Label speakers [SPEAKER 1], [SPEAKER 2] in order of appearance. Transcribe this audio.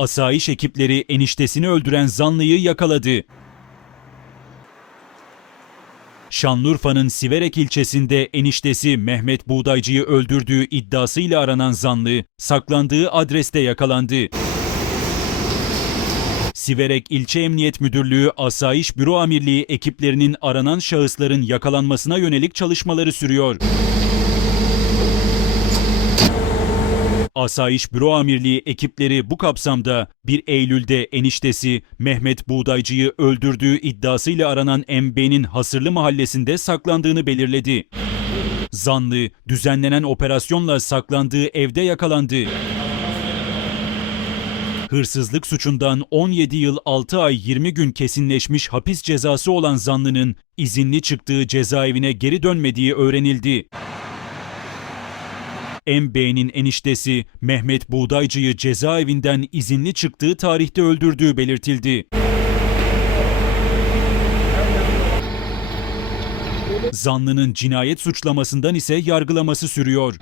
[SPEAKER 1] Asayiş ekipleri eniştesini öldüren zanlıyı yakaladı. Şanlıurfa'nın Siverek ilçesinde eniştesi Mehmet Buğdaycı'yı öldürdüğü iddiasıyla aranan zanlı, saklandığı adreste yakalandı. Siverek İlçe Emniyet Müdürlüğü Asayiş Büro Amirliği ekiplerinin aranan şahısların yakalanmasına yönelik çalışmaları sürüyor. Asayiş Büro Amirliği ekipleri bu kapsamda 1 Eylül'de eniştesi Mehmet Buğdaycı'yı öldürdüğü iddiasıyla aranan MB'nin Hasırlı mahallesinde saklandığını belirledi. Zanlı düzenlenen operasyonla saklandığı evde yakalandı. Hırsızlık suçundan 17 yıl 6 ay 20 gün kesinleşmiş hapis cezası olan zanlının izinli çıktığı cezaevine geri dönmediği öğrenildi. MB'nin eniştesi Mehmet Buğdaycı'yı cezaevinden izinli çıktığı tarihte öldürdüğü belirtildi. Zanlının cinayet suçlamasından ise yargılaması sürüyor.